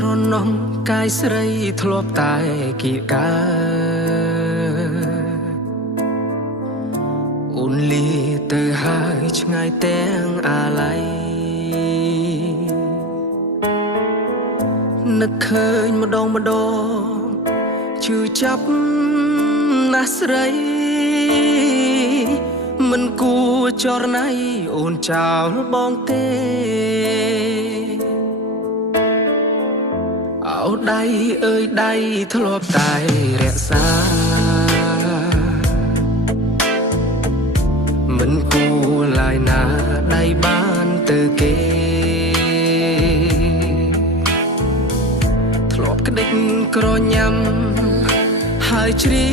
ស្រណំកាយស្រីធ្លាប់តែគៀកកាអូនលាទៅហើយឆ្ងាយទាំងអាឡ័យនឹកឃើញម្ដងឈឺចាប់ណាស់ស្រីមិនគួរចរណៃអូនចោលបងទេអោដៃអើយដៃធ្លាប់តែរក្សាមិនគួរឡើយណាដៃបានទៅគេធ្លាប់ក្តិចក្រញ៉ាំហើយច្រៀ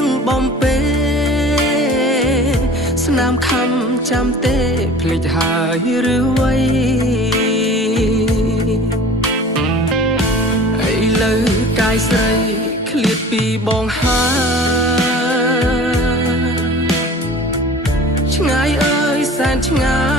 ងបំពេស្នាមខំចាំទេភ្លេចហើយឬវ័យឥឡូវកាយស្រីឃ្លាតពីបងហើយឆ្ងាយអើយសែនឆ្ងាយ